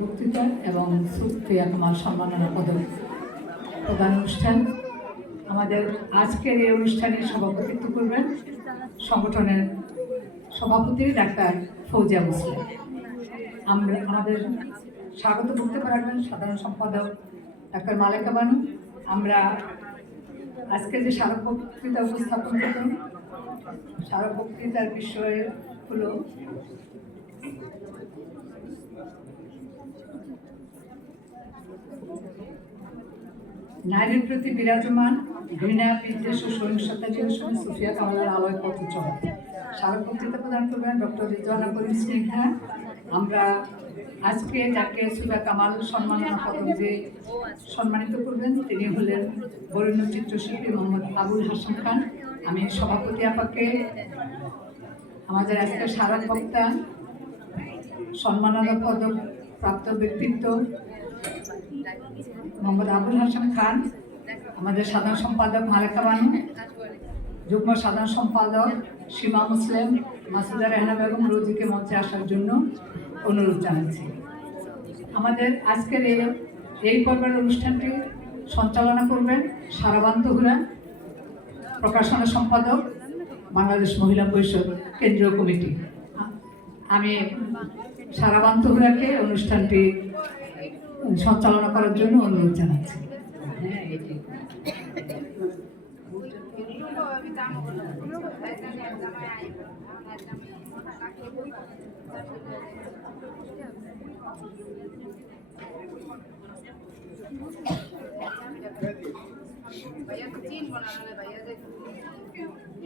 বক্তৃতা এবং সুপ্রিয়া কামাল সম্মাননা পদক প্রদান অনুষ্ঠান। আমাদের আজকের এই অনুষ্ঠানে সভাপতিত্ব করবেন সংগঠনের সভাপতি ডাক্তার ফৌজিয়া মুসলিম। আমাদের স্বাগত বক্তব্য রাখবেন সাধারণ সম্পাদক ডাক্তার মালেকা বানু। আমরা আজকে যে স্মারক বক্তৃতা উপস্থাপন করলাম, স্মারক বক্তৃতার বিষয় হলো নারীর প্রতি বিরাজমান ঘৃণা, বিদ্বেষ ও সহিংসতা নিরসনে সুফিয়া কামালের আলোয় পথ চলা। স্মারক বক্তৃতা প্রদান করবেন ডক্টর রিজওয়ানা করিম স্নিগ্ধা। আমরা আজকে যাকে সুফিয়া কামাল সম্মাননা পদক দিয়ে সম্মানিত করবেন তিনি হলেন বরেণ্য চিত্রশিল্পী মোহাম্মদ আবুল হাসান খান। আমি সভাপতি আপাকে আমাদের আজকের স্মারক বক্তা সম্মাননা পদক প্রাপ্ত ব্যক্তিত্ব মোহাম্মদ আবুল হাসান খান, আমাদের সাধারণ সম্পাদক মালেকা বানু, যুগ্ম সাধারণ সম্পাদক সীমা মুসলিম, মাসুদা রেহানা বেগম রোজিকে মঞ্চে আসার জন্য অনুরোধ জানাচ্ছি। আমাদের আজকের এই পর্বের অনুষ্ঠানটি সঞ্চালনা করবেন সারাবান তহুরা, প্রকাশনা সম্পাদক বাংলাদেশ মহিলা পরিষদ কেন্দ্রীয় কমিটি। আমি সারাবান তহুরাকে অনুষ্ঠানটি সঞ্চালনা করার জন্য অনুরোধ জানাচ্ছি। भैया तो चीन बनाना है भैया देख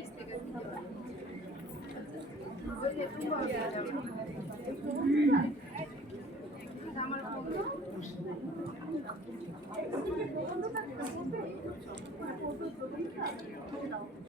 इसके